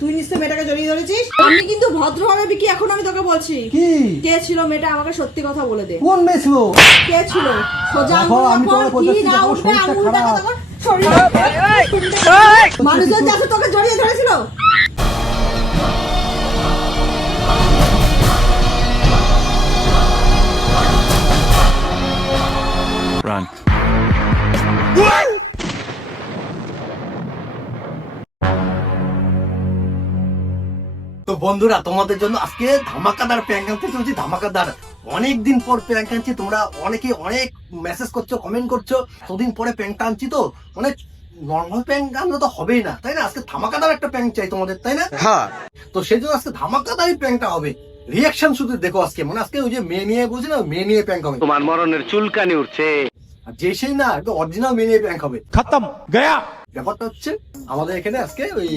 তুই নিশ্চয় মেয়েটাকে জড়িয়ে ধরেছিস? আমি কিন্তু ভদ্রভাবে বিকি এখন আমি তোকে বলছি। কি? কে ছিল মেয়েটা? আমাকে সত্যি কথা বলে দে। কোন মেয়ে ছিল? কে ছিল? সোজা আমি না উঠবে আঙুলটা যাতে তোকে জড়িয়ে ধরেছিল। Run. তো বন্ধুরা তোমাদের জন্য আজকে ধামাকাদার প্র্যাঙ্ক আনতে চলছি। ধামাকাদার অনেক দিন পর প্র্যাঙ্ক আনছি। তোমরা অনেকে অনেক মেসেজ করছ কমেন্ট করছ। কদিন পরে প্র্যাঙ্কটা আনছি তো। মানে নর্মাল প্র্যাঙ্ক আনলে তো হবেই না তাই না? আজকে ধামাকাদার একটা প্র্যাঙ্ক চাই তোমাদের তাই না? হ্যাঁ। তো সেই জন্য আজকে ধামাকাদারই প্র্যাঙ্কটা হবে। রিয়াকশন শুধু দেখো আজকে। মানে আজকে ওই যে মেয়ে নিয়ে বলছি না মেয়ে নিয়ে প্যাঙ্ক হবে। তোমার মরণের চুলকানি উঠছে। আর যে সেই না একদম অরিজিনাল মেয়ে নিয়ে প্র্যাঙ্ক হবে। খতম গয়া। ব্যাপারটা হচ্ছে আমাদের এখানে আজকে ওই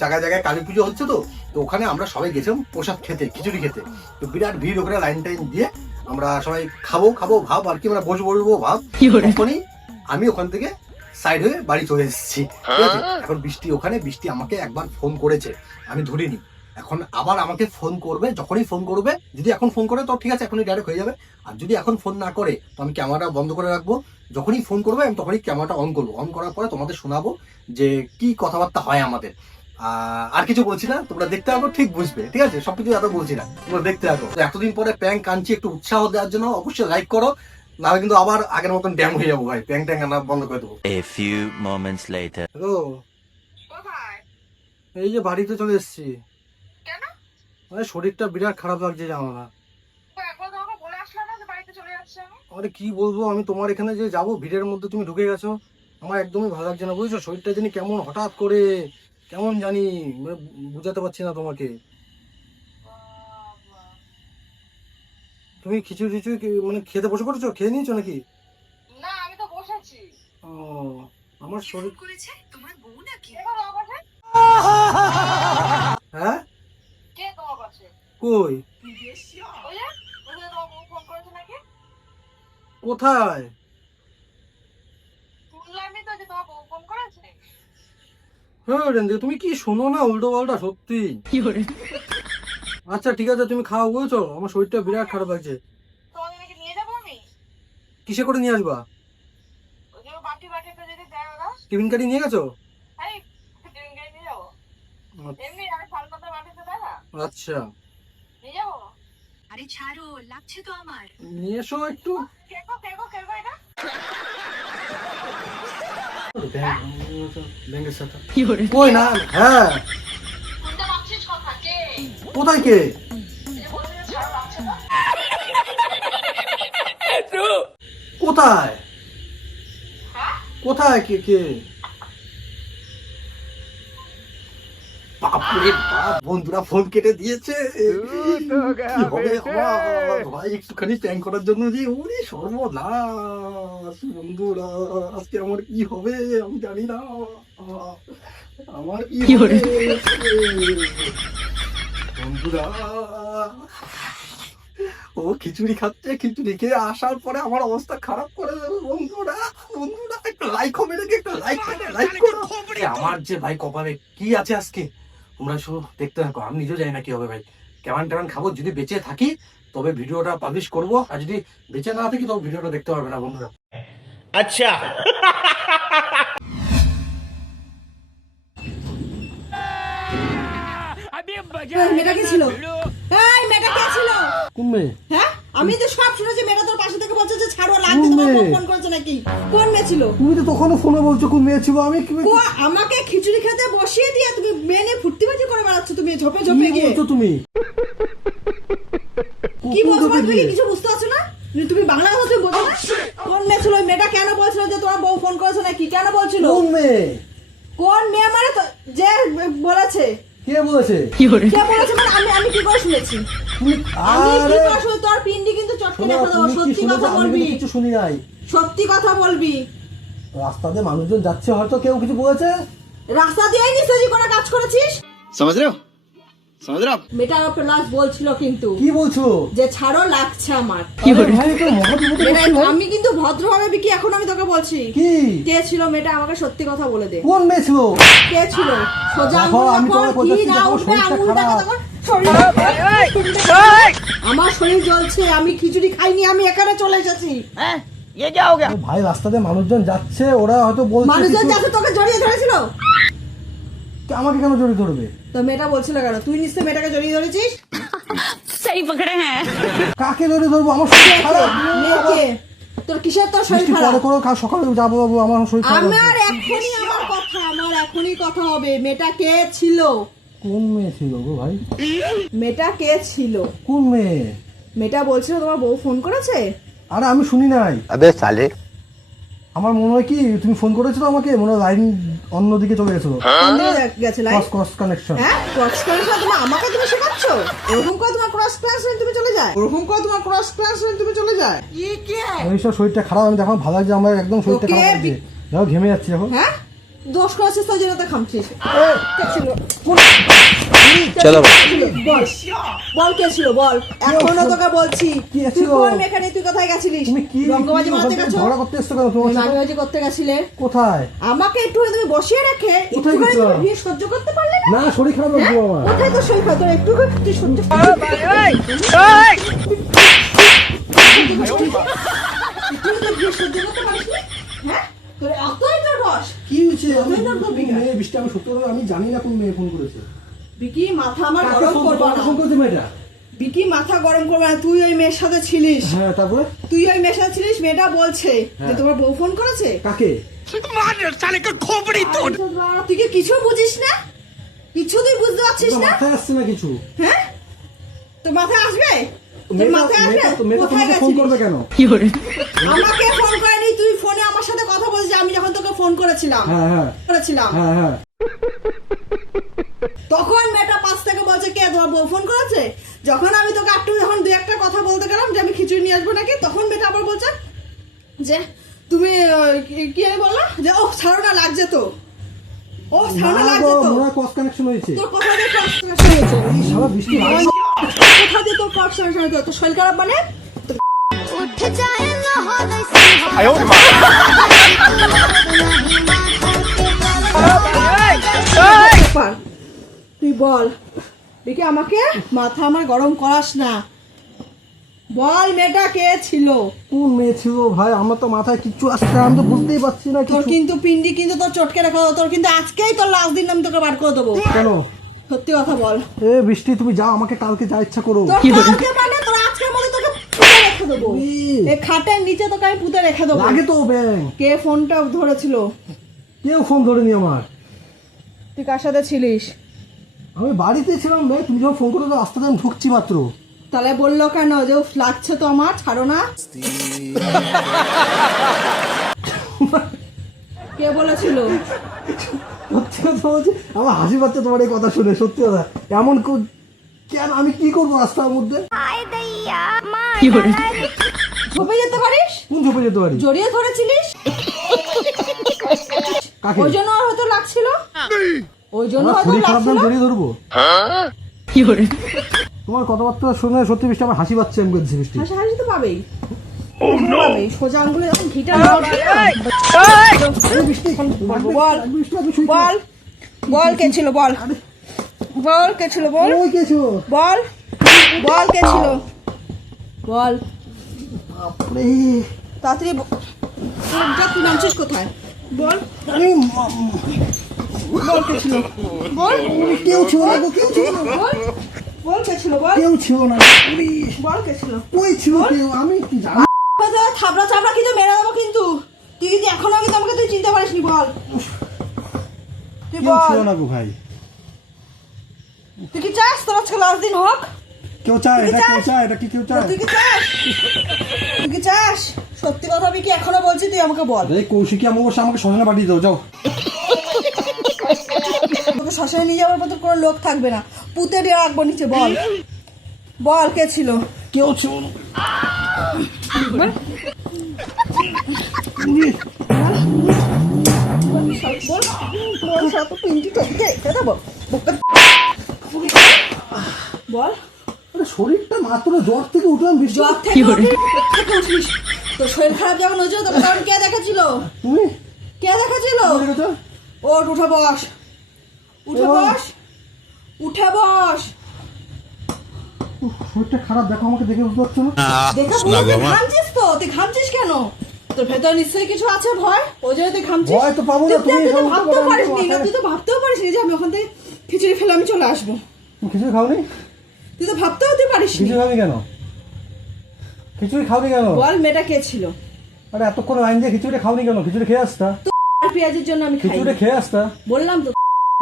জায়গায় জায়গায় কালী পুজো হচ্ছে তো তো ওখানে আমরা সবাই গেছিলাম প্রসাদ খেতে খিচুড়ি খেতে। তো বিরাট ভিড় ওখানে লাইন টাইন দিয়ে আমরা সবাই খাব খাব ভাব আর কি আমরা বসবো বসবো ভাব। তখনই আমি ওখান থেকে সাইড হয়ে বাড়ি চলে এসেছি। ঠিক আছে? এখন বৃষ্টি ওখানে বৃষ্টি আমাকে একবার ফোন করেছে। আমি ধরিনি। এখন আবার আমাকে ফোন করবে যখনই ফোন করবে যদি এখন ফোন করে তো ঠিক আছে এখনই ডাইরেক্ট হয়ে যাবে। আর যদি এখন ফোন না করে তো আমি ক্যামেরাটা বন্ধ করে রাখব। যখনই ফোন করবে আমি তখনই ক্যামেরাটা অন করব। অন করার পরে তোমাদের শোনাবো যে কি কথাবার্তা হয় আমাদের। আর কিছু বলছি না তোমরা দেখতে থাকো ঠিক বুঝবে ঠিক আছে? সবকিছু এত বলছি না তোমরা দেখতে থাকো। এতদিন পরে প্যাং কানছি একটু উৎসাহ দেওয়ার জন্য অবশ্যই লাইক করো নাহলে কিন্তু আবার আগের মতন ড্যাম হয়ে যাব ভাই প্যাং ট্যাং আনা বন্ধ করে দেবো। Few moments later. হ্যালো? এই যে বাড়িতে চলে এসেছি। কেন? মানে শরীরটা বিরাট খারাপ লাগছে জানো না তো একবার তো আমাকে বলে আসলে না যে বাড়িতে চলে যাচ্ছে আমি আরে কি বলব আমি তোমার এখানে যে যাব ভিড়ের মধ্যে তুমি ঢুকে গেছো। আমার একদমই ভালো লাগছে না বুঝছ? শরীরটা জানি কেমন হঠাৎ করে কেমন জানি মানে বুঝাতে পারছি না তোমাকে। তুমি খিচুড়ি টিচুড়ি মানে খেতে বসে পড়েছো? খেয়ে নিয়েছো নাকি? না আমি তো বসেছি। ও আমার শরীর করেছে? তোমার বউ নাকি? এবার আমার কাছে হ্যাঁ? কে তোমার কাছে কই ওই যে ওই যে তোমার বউ ফোন করেছে নাকি কোথায়? শুনলামই তো যে তোমার বউ ফোন করেছে। হ্যাঁ রেন্দে তুমি কি শোনো না উল্টো পাল্টা সত্যি? আচ্ছা ঠিক আছে তুমি খাও বুঝছ? আমার শরীরটা বিরাট খারাপ লাগছে। কিসে করে নিয়ে আসবা? টিফিন নিয়ে গেছো? গাড়ি নিয়ে দেয় না আচ্ছা। নিয়ে আরে ছাড়ো লাগছে তো নিয়ে এসো একটু। হ্যাঁ। কোথায় কে? কোথায়? কোথায় কে কে? বন্ধুরা ফোন কেটে দিয়েছে। কি হবে? ভাই একটুখানি প্যাং করার জন্য যে ওরে সর্বনাশ বন্ধুরা আজকে আমার কি হবে? আমি জানি না। আমার কি হবে? বন্ধুরা ও খিচুড়ি খাচ্ছে খিচুড়ি খেয়ে আসার পরে আমার অবস্থা খারাপ করে দেবে বন্ধুরা। বন্ধুরা একটা লাইক হবে নাকি একটা লাইক লাইক করো। আমার যে ভাই কপালে কি আছে আজকে? তোমরা সব দেখতে থাকো। আমি নিজেও জানি না কি হবে ভাই। কেমন টেমন খাব যদি বেঁচে থাকি তবে ভিডিওটা পাবলিশ করব। আর যদি বেঁচে না থাকি তবে ভিডিওটা দেখতে পারবে না বন্ধুরা। আচ্ছা। মেয়েটা কে ছিল? এই মেয়েটা কে ছিল? কুমে হ্যাঁ? আমি তো সব শুনেছি মেয়েটা তোর পাশে থেকে বলছে যে ছাড়ো লাগছে তোমার ফোন করেছে নাকি? কোন মেয়ে ছিল? তুমি তো তখনও ফোনে বলছো কোন মেয়ে ছিল আমি কি আমাকে খিচুড়ি খেতে বসিয়ে দিয়ে তুমি মেয়ে নিয়ে ফুর্তিবাজি করে বেড়াচ্ছ তুমি ঝোপে ঝোপে গিয়ে? তুমি? কি বলছো বলো, তুমি কি কিছু বুঝতে পারছ না? তুমি বাংলা কথা তুমি বোঝো না? কোন মেয়ে ছিল? ওই মেয়েটা কেন বলছিল যে তোমার বউ ফোন করেছে নাকি? কেন বলছিল? কোন মেয়ে? কোন মেয়ে মানে তো যে বলেছে। কে বলেছে? কে বলেছে মানে আমি আমি কি করে শুনেছি? রাস্তা দিয়ে মানুষজন যাচ্ছে হয়তো কেউ কিছু বলেছে। রাস্তা দিয়ে কাজ করেছিস? সমাজ রে সমাজ রে। মেটা বলছিল কিন্তু। কি বলছো? যে ছাড়ো লাগছে আমার। হ্যাঁ, আমি কিন্তু ভদ্র হবে কি এখন আমি তোকে বলছি? কি? কে ছিল মেটা আমাকে সত্যি কথা বলে দে। কোন মেয়ে ছিল? কে ছিল? সোজা কি না আমার শরীর জ্বলছে আমি খিচুড়ি খাইনি আমি এখানে চলে এসেছি। আরে ভাই রাস্তাতে মানুষজন যাচ্ছে ওরা হয়তো বলছে মানুষজন তোকে জড়িয়ে ধরেছিল? আমাকে কেন জড়িয়ে ধরবে? তো মেয়েটা বলছিল কেন? তুই নিশ্চয়ই মেয়েটাকে জড়িয়ে ধরেছিস? সেই কাকে জড়িয়ে ধরবো? আমার শরীর খারাপ। মেয়েকে তোর কিসের তোর শরীর খারাপ পরে করো কাল সকালে যাব বাবু আমার শরীর খারাপ। আমার। এখনই আমার কথা আমার এখনই কথা হবে। মেয়েটা কে ছিল? কোন মেয়ে ছিল গো ভাই? মেয়েটা কে ছিল? কোন মেয়ে? মেয়েটা বলছিল তোমার বউ ফোন করেছে? আরে আমি শুনি নাই। আবে সালে। আমার মনে হয় কি তুমি ফোন করেছিল আমাকে মনে হয় লাইন অন্যদিকে চলে গেছিল। হ্যাঁ? গেছে লাইন? ক্রস কানেকশন হ্যাঁ? ক্রস কানেকশন তুমি আমাকে তুমি শেখাচ্ছ? এরকম করে তোমার ক্রস কানেকশন তুমি চলে যায়? এরকম করে তোমার ক্রস কানেকশন তুমি চলে যায়? কি কি? এই সব শরীরটা খারাপ আমি দেখো ভালো লাগছে আমার একদম শরীরটা খারাপ লাগছে। দাও ঘেমে যাচ্ছে দেখো। হ্যাঁ? তো যেটা খামছিস কে ছিল? চলো। বল। বল কে ছিল? বল। এখনও তোকে বলছি কি তুই ছিল? কোন মেকানিক তুই কোথায় গেছিলিস? তুমি কি রঙ্গবাজি মারতে গেছো? ঝগড়া করতে এসছো কেন? তোমার সাথে? করতে গেছিলে। কোথায়? আমাকে একটু তুমি বসিয়ে রেখে তুমি ভিড় সহ্য করতে পারলে না? না শরীর খারাপ আমার কোথায় তো শরীর খারাপ? একটু তুই সহ্য একটু তো ভিড় সহ্য করতে পারিস হ্যাঁ? তোর এতই কি হয়েছে? আমি? মেয়ে বৃষ্টি আমি সত্যি আমি জানি না কোন মেয়ে ফোন করেছে। বিকি মাথা আমার কাকে গরম করব না। ফোন করেছে মেয়েটা? বিকি মাথা গরম করব না। তুই ওই মেয়ের সাথে ছিলিস। হ্যাঁ তারপরে? তুই ওই মেয়ের সাথে ছিলিস মেয়েটা বলছে যে হ্যাঁ। তোমার বউ ফোন করেছে? কাকে? তুই কি কিছু বুঝিস না? কিছু তুই বুঝতে পারছিস না? মাথায় আসছে না কিছু? হ্যাঁ? তোর মাথায় আসবে? তোর মেয়েটা মাথায় আসবে মেয়েটা তো- মেয়েটা কোথায় তোমাকে ফোন করবে কেন? আমাকে ফোন করেনি তুই ফোনে আমার সাথে কথা বলছিস আমি যখন তোকে ফোন করেছিলাম। হ্যাঁ হ্যাঁ। করেছিলাম। হ্যাঁ হ্যাঁ। তখন মেয়েটা পাশ থেকে বলছে কে তোমার বউ ফোন করেছে? যখন আমি তোকে একটু যখন দু একটা কথা বলতে গেলাম যে আমি খিচুড়ি নিয়ে আসব নাকি তখন মেয়েটা আবার বলছে যে তুমি কি- আমি বললাম যে ও ছাড়ো না লাগছে তো। ও ছাড়ো না লাগছে তো। কানেকশন হয়েছে। তোর কথা দিয়ে কানেকশন হয়েছে। মানে? তুই বল। দেখি আমাকে মাথা আমার গরম করাস না। বল মেয়েটা কে ছিল? কোন মেয়ে ছিল ভাই? আমার তো মাথায় কিচ্ছু আসছে আমি তো বুঝতেই পারছি না তোর কিন্তু পিন্ডি কিন্তু তোর চটকে রাখা তোর কিন্তু আজকেই তোর লাস্ট দিন আমি তোকে বার করে দেবো। কেন? সত্যি কথা বল। এ বৃষ্টি তুমি যাও আমাকে কালকে যা ইচ্ছা করো। কালকে মানে তোর আজকের মধ্যে তোকে পুঁতে রেখে দেবো। এই খাটের নিচে তোকে আমি পুঁতে রেখে দেবো। লাগে তো ব্যাং কে ফোনটা ধরেছিল? কেউ ফোন ধরেনি আমার। তুই কার সাথে ছিলিস? আমি বাড়িতে ছিলাম বে তুমি যখন ফোন করে তো রাস্তাতে আমি ঢুকছি মাত্র। তাহলে বলল কেন যে লাগছে তো আমার ছাড়ো না। কে বলেছিল? সত্যি কথা বলছি? আমার হাসি পাচ্ছে তোমার এই কথা শুনে সত্যি কথা। এমন কেন? আমি কি করব রাস্তার মধ্যে? ঝোপে যেতে পারিস? কোন ঝোপে যেতে পারিস জড়িয়ে ধরেছিলিস? ওই জন্য আর হয়তো লাগছিল? ওই জন্য জড়িয়ে ধরবো? কি করে তোমার কথাবার্তা শুনে সত্যি বৃষ্টি আমার হাসি পাচ্ছে আমি বলছি বৃষ্টি। হাসি তো পাবেই। সোজা আঙ্গুলে যখন ঘিটা বল আমি বল বল কে ছিল বল? বল কে ছিল বল? ওই কে ছিল? বল বল কে ছিল? বল। তাড়াতাড়ি ব- যা তুই নামছিস কোথায়? বল। বল কে ছিল? বল। কেউ ছিল না কেউ ছিল না। বল। বল কে ছিল বল? কেউ ছিল না। উরি, বল কে ছিল? কই ছিল কেউ আমি কি জানি। তোকে থাবড়া চাবড়া কিন্তু মেরে দেবো কিন্তু। তুই কিন্তু এখনও কিন্তু আমাকে তুই চিনতে পারিসনি বল। তুই বল। না গো ভাই। তুই কি চাস? তোর আজকে লাস্ট দিন হোক। কেউ চায়? এটা কেউ চায়? এটা কি কেউ চায়? তুই কি চাস? তুই কি চাস? সত্যি কথা আমি কি এখনও বলছি? তুই আমাকে বল। এই কৌশিকী আমাকে বসে আমাকে শ্মশানে পাঠিয়ে দাও যাও। তোকে শ্মশানে নিয়ে যাওয়ার মতো কোনো লোক থাকবে না। পুঁতে দিয়ে রাখব নিচে বল। বল কে ছিল? কেউ ছিল না। বল শরীরটা মাত্র জ্বর থেকে উঠলাম জ্বর থেকে শরীর খারাপ যখন হয়েছিল তখন তখন কে দেখাচ্ছিল? তুমি? কে দেখাচ্ছিল? ওঠ উঠে বস। উঠে বস। উঠে বস। শরীরটা খারাপ দেখো আমাকে দেখে বুঝতে পারছ না? দেখা বুঝে তুই ঘামছিস তো তুই ঘামছিস কেন? তোর ভেতরে নিশ্চয়ই কিছু আছে ভয়? ওই জন্য তুই ঘামছিস। ভয় তো পাবো না, তুই- তো ভাবতেও পারিস না তুই তো ভাবতেও পারিস না যে আমি ওখান থেকে খিচুড়ি ফেলে আমি চলে আসব। খিচুড়ি খাওনি? তুই তো ভাবতেও তুই পারিস খিচুড়ি খাওনি কেন? খিচুড়ি খাওনি কেন? বল মেয়েটা কে ছিল? আরে এতক্ষণ লাইন দিয়ে খিচুড়ি খাওনি কেন? খিচুড়ি খেয়ে আসতা। পেঁয়াজের জন্য আমি খাই খিচুড়ি খেয়ে আসতা। বললাম তো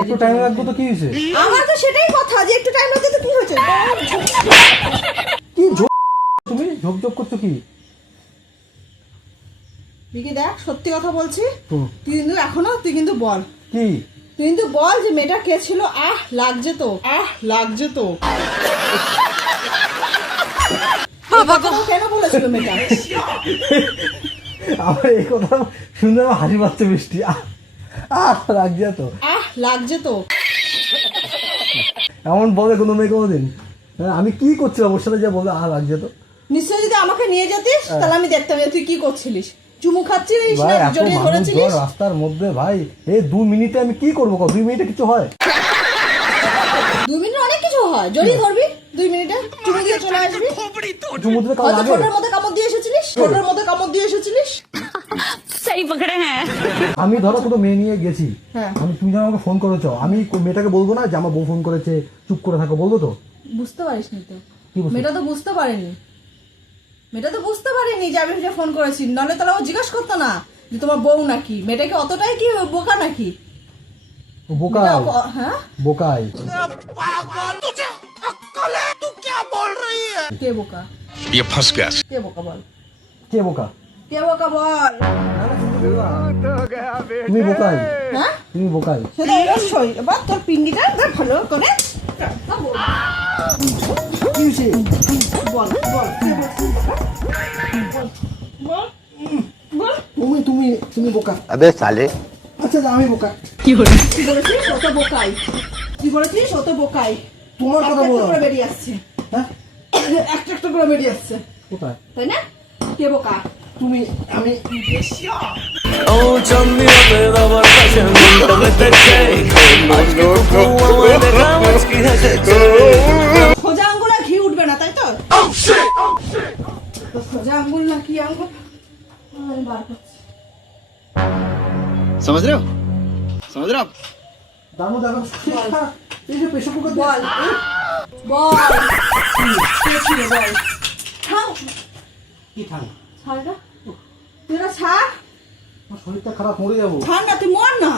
একটু টাইম লাগবে তো কি হয়েছে? আমার তো সেটাই কথা যে একটু টাইম লাগতে তো কি হয়েছে? কি তুমি? ঝোপ ঝোপ করছ কি? বিকি দেখ সত্যি কথা বলছি। তুই কিন্তু এখনও তুই কিন্তু বল। কি? তুই কিন্তু বল যে মেয়েটা কে ছিল আহ লাগছে তো। আহ লাগছে তো। কেন বলেছিল মেয়েটা? আমার এই কথা শুনে হাসি পাচ্ছে বৃষ্টি আহ আহ, লাগছে তো। আহ লাগছে তো। এমন বলে কোনো মেয়ে কোনোদিন? হ্যাঁ, আমি কি করছিলাম ওর সাথে যা বলে আহ লাগছে তো। নিশ্চয় যদি আমাকে নিয়ে যেতিস তাহলে আমি দেখতাম যে তুই কি করছিলিস। চুমু খাচ্ছিলিস না ভাই এত জড়িয়ে মানুষ ধরেছিলিস? জন রাস্তার মধ্যে ভাই। এই দু মিনিটে আমি কি করব কও? দুই মিনিটে কিছু হয়? দুই মিনিট অনেক কিছু হয়। জড়িয়ে ধরবি দুই মিনিটে। চুমু দিয়ে চলে আসবি। হয়তো লাগে ছোটের মধ্যে কামড় দিয়ে এসেছিলিস? ছোটের মধ্যে কামড় দিয়ে এসেছিলিস? আমি ধরো কোনো মেয়ে নিয়ে গেছি হ্যাঁ। আমি তুমি যখন আমাকে ফোন করেছো আমি কো- মেয়েটাকে বলবো না যে আমার বউ ফোন করেছে চুপ করে থাকো বলবো তো বুঝতে পারিস নি তো কি বুঝতে- মেয়েটা তো বুঝতে পারেনি মেয়েটা তো বুঝতে পারেনি যে আমি যে ফোন করেছি নাহলে তাহলে ও জিজ্ঞেস করতো না যে তোমার বউ নাকি মেয়েটাকে অতটাই কি বোকা নাকি বোকাই মেয়েটা অ- হ্যাঁ বোকাই কে বোকা ये फंस गया কে বোকা বল কে বোকা কে বোকা বল? তুমি বোকাই। হ্যাঁ? তুমি বোকাই। এবার তোর পিন্ডিটা ভালো করে। বল তুমি তুমি তুমি বোকা। আবে সালে। আচ্ছা আমি বোকা। কি হলো? তুই বলেছিস? ও বোকাই। তুই বলেছিস? ও বোকাই। তোমার বেরিয়ে আসছে। হ্যাঁ? একটা একটা করে বেরিয়ে আসছে। কোথায় তাই না? কে বোকা? তুমি আমি সোজা আঙ্গুলে ঘি উঠবে না তাই তো তো সোজা আঙ্গুল না কি আঙ্গুল আমি বার করছি समझ रहे हो समझ रहे हो आप দামো দামো এই যে প্রেশার কুকার বল বল কে ছিল বল খাও কি ঠান্ডা ছাড়টা তুই না ছাড় শরীরটা খারাপ মরে যাব ছাড় না তুই মর না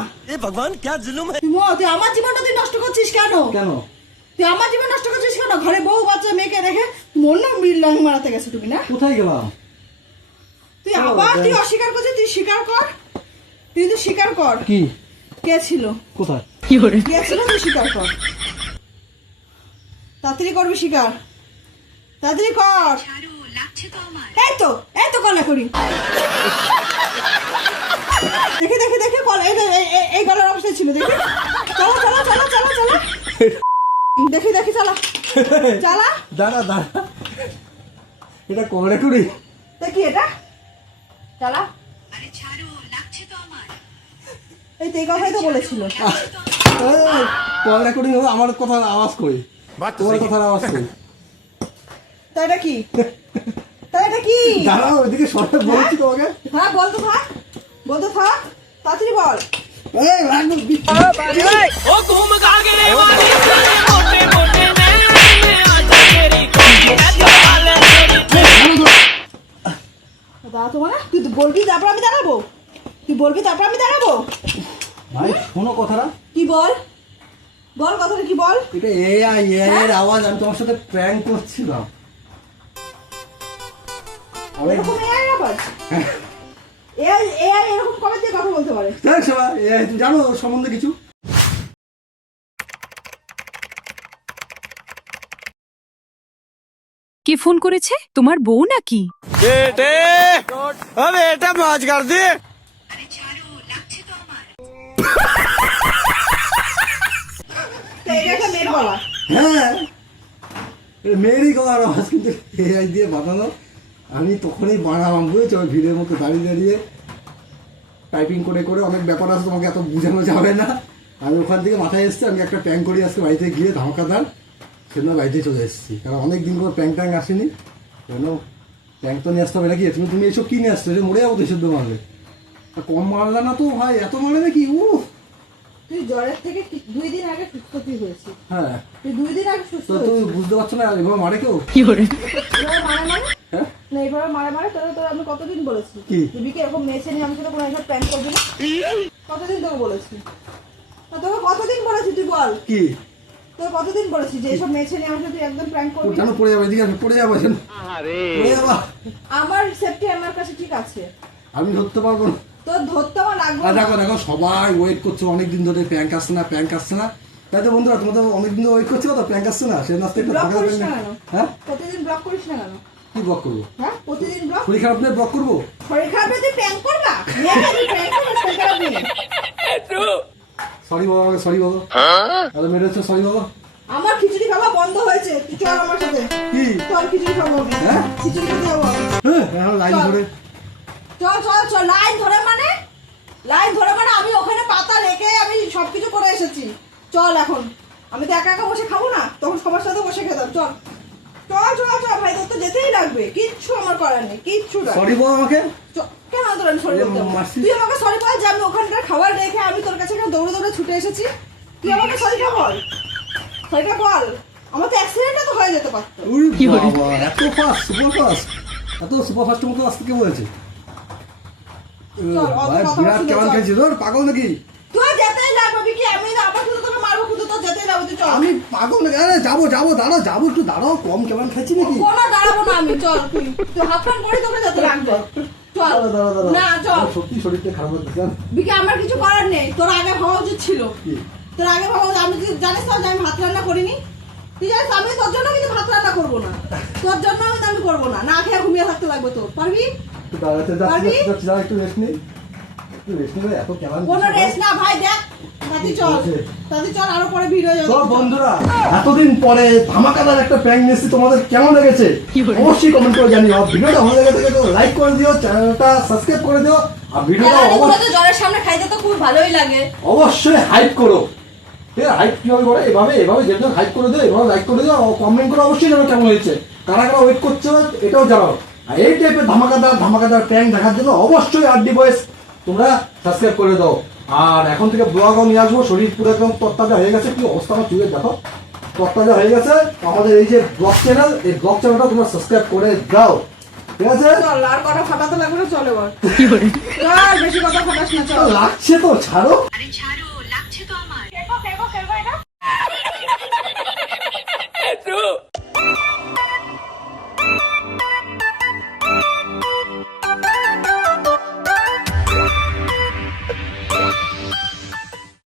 তুই মর তুই আমার জীবনটা তুই নষ্ট করছিস কেন কেন তুই আমার জীবন নষ্ট করছিস কেন ঘরে বউ বাচ্চা মেয়েকে রেখে মন না বিল্লাং মারাতে গেছে তুমি না কোথায় গেলাম? তুই আবার তুই অস্বীকার করছিস তুই স্বীকার কর। তুই কিন্তু স্বীকার কর। কি? কে ছিল? কোথায়? কে ছিল তুই স্বীকার কর। তাড়াতাড়ি করবি স্বীকার। তাড়াতাড়ি কর। এই তো এই তো কলা করি। দেখে দেখে দেখে কল এই গলার অবস্থায় ছিল দেখি। চলো চলো চলো চলো চলো। দেখি দেখি চালা। চালা। দাঁড়া দাঁড়া। এটা কমরে টুরি দেখি এটা। চালা। আরে ছাড়ো লাগছে তো আমার। এই তো এই কথাই তো বলেছিল। হবে আমার। কথা আওয়াজ কই? তোমার কথার আওয়াজ কই? তা এটা কি? তা এটা কি? দাঁড়াও ওইদিকে সরকার বলছি তোমাকে। হ্যাঁ বলতো থাক। বলতো থাক। তাড়াতাড়ি বল। এই রাখব দাঁড়া তোমার তুই বলবি তারপর আমি দাঁড়াবো? তুই বলবি তারপর আমি দাঁড়াবো? ভাই শোনো কথাটা। কি বল? বল কথাটা কি বল? এটা এআই এআই এর আওয়াজ আমি তোমার সাথে প্র্যাঙ্ক করছিলাম। জানো সম্বন্ধে কিছু? কে ফোন করেছে? তোমার বউ নাকি? আরে এটা হ্যাঁ মেয়েরই করার আওয়াজ কিন্তু দিয়ে বানানো। আমি তখনই বানালাম বুঝেছ ওই ভিড়ের মতো দাঁড়িয়ে দাঁড়িয়ে টাইপিং করে করে অনেক ব্যাপার আছে তোমাকে এত বোঝানো যাবে না। আমি ওখান থেকে মাথায় এসেছি আমি একটা প্যাং করি আজকে বাড়িতে গিয়ে ধামাকাদার সেজন্য বাড়িতে চলে এসেছি। কারণ অনেক দিন করে প্যাং ট্যাং আসেনি। কেন? প্যাং তো নিয়ে আসতে হবে নাকি? তুমি তুমি এইসব কি নিয়ে আসছো? যে মরে যাব তো শুদ্ধ মারলে। তা কম মারলে না তো ভাই এত মারলে নাকি? উ তুই জ্বরের থেকে দুই দিন আগে সুস্থ তুই হয়েছিস। হ্যাঁ। তুই দুই দিন আগে সুস্থ তো তুমি বুঝতে পারছ না এভাবে মারে কেউ? এভাবে মারে মারে হ্যাঁ না এভাবে মারে মারে তোরা তোরা আমি কতদিন বলেছি? কি? কি এরকম মেয়েছে নিয়ে আমি সাথে কোনো একবার প্যান্ট করবি না। কতদিন তোকে বলেছি? না তোকে কতদিন বলেছি তুই বল। কি? তোকে কতদিন বলেছি যে এইসব মেয়েছে নিয়ে আমার সাথে একদম প্র্যাঙ্ক করবি না? পড়ে যাবে? এদিকে পড়ে যাব কেন পড়ে আমার সেফটি আমার কাছে ঠিক আছে। আমি ধরতে পারব না। তোর ধরতে আমার লাগবে আর না। দেখো দেখো সবাই ওয়েট করছে অনেকদিন ধরে প্যাঙ্ক আসছে না প্যাঙ্ক আসছে না। তাই তো বন্ধুরা তোমাদের অনেকদিন ধরে ওয়েট করছিল তো প্যাঙ্ক আসছে না? সে নাচতে একটু ব্লক করিস না না কেন? হ্যাঁ? প্রতিদিন ব্লক করিস না কেন? কি ব্লক করব? হ্যাঁ প্রতিদিন ব্লক শরীর খারাপ ব্লক করব? শরীর খারাপ তুই করবা? খারাপ নিয়ে সরি আমাকে সরি মেরে হচ্ছে সরি বলো আমার খিচুড়ি খাওয়া বন্ধ হয়েছে তুই চল আমার সাথে। কি? চল খিচুড়ি খাব হ্যাঁ? খিচুড়ি খেতে যাব আমি। হ্যাঁ লাইন চল। ধরে। চল চল চল লাইন ধরে মানে? লাইন ধরে মানে আমি ওখানে পাতা রেখে আমি সবকিছু করে এসেছি। চল এখন। আমি তো একা একা বসে খাব না তখন সবার সাথে বসে খেতাম চল। চল চল চল ভাই তোর তো যেতেই লাগবে। কিচ্ছু আমার করার নেই কিচ্ছু না সরি বলো আমাকে? কেন তোর আমি সরি বলতে তুই আমাকে সরি বল যে আমি ওখানকার খাবার রেখে আমি তোর কাছে এখানে দৌড়ে দৌড়ে ছুটে এসেছি। তুই আমাকে সরিটা বল। সরিটা বল। আমার তো অ্যাক্সিডেন্টটা তো হয়ে যেতে পারতো। উরি বাবা এত ফাস্ট সুপার ফাস্ট এত সুপার ফাস্টের মতো আসতে কে বলেছে? চল, অত বিরাট কেমন পাগল নাকি? তুই যেতেই লাগবে কি আমি না আবার শুধু তোকে মারবো তুই চল। আমি পাগল নাকি? আরে যাব যাব দাঁড়াও যাব একটু দাঁড়াও কম কেমন খাচ্ছি নাকি? কোনো দাঁড়াবো না আমি চল। তুই তুই হাত ফান করে তোকে যেতে লাগবে চল। না চল। আমার সত্যি শরীরটা খারাপ হচ্ছে বিকে আমার কিছু করার নেই। তোর আগে ভাবা উচিত ছিল। তোর আগে ভাবা আমি তুই জানিস তো আমি ভাত রান্না করিনি? তুই জানিস আমি তোর জন্য কিন্তু ভাত রান্না করব না। তোর জন্য আমি করব না। না খেয়ে ঘুমিয়ে থাকতে লাগবে তোর। পারবি? একটু রেস্ট নেই কোনো রেস্ট না ভাই দেখ তাতে চল। বলছে? তাতে চল আরও পরে ভিড় হয়ে যাবে। তো বন্ধুরা এতদিন পরে ধামাকাদার একটা প্র্যাঙ্ক নিয়েছি তোমাদের কেমন লেগেছে? অবশ্যই কমেন্ট করে জানিও। ভিডিওটা ভালো লেগে থাকে তো লাইক করে দিও চ্যানেলটা সাবস্ক্রাইব করে দিও। আর ভিডিওটা অবশ্যই তো জ্বরের সামনে খাইতে তো খুব ভালোই লাগে। অবশ্যই হাইপ করো। ঠিক আছে হাইপ কীভাবে করে? এভাবে এভাবে হাইপ করে দিও এভাবে লাইক করে দিও। কমেন্ট করে অবশ্যই জানো কেমন হয়েছে। কারা কারা ওয়েট করছ এটাও জানাও। আর এই টাইপের ধামাকাদার ধামাকাদার প্র্যাঙ্ক দেখার জন্য অবশ্যই আর ডি বয়েস তোমরা সাবস্ক্রাইব করে দাও। আর এখন থেকে ব্লগও নিয়ে আসব শরীর পুরো একদম তত্তাজা হয়ে গেছে। কি অবস্থা আমার চুলের দেখো? তত্তাজা হয়ে গেছে। আমাদের এই যে ব্লগ চ্যানেল এই ব্লগ চ্যানেলটা তোমরা সাবস্ক্রাইব করে দাও। ঠিক আছে? আর ফাটাতে লাগবে না চলে এবার। চল বেশি কথা ফাটাস না চল। লাগছে তো ছাড়ো। আরে ছাড়ো।